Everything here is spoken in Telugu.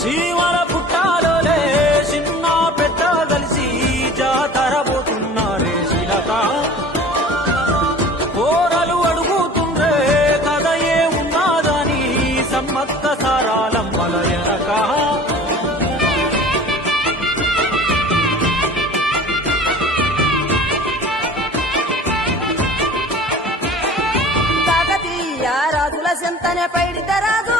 సీమల పుట్టాలోలే చిన్న పెద్ద కలిసి జాతర పోతున్నారే శిలక కోరలు అడుగుతుండ్రే కథ ఏ ఉన్నాదని సమ్మక్క సారాలమ్మల ఎనక కాకతీయ రాజుల చెంతనే పైడిత రాజు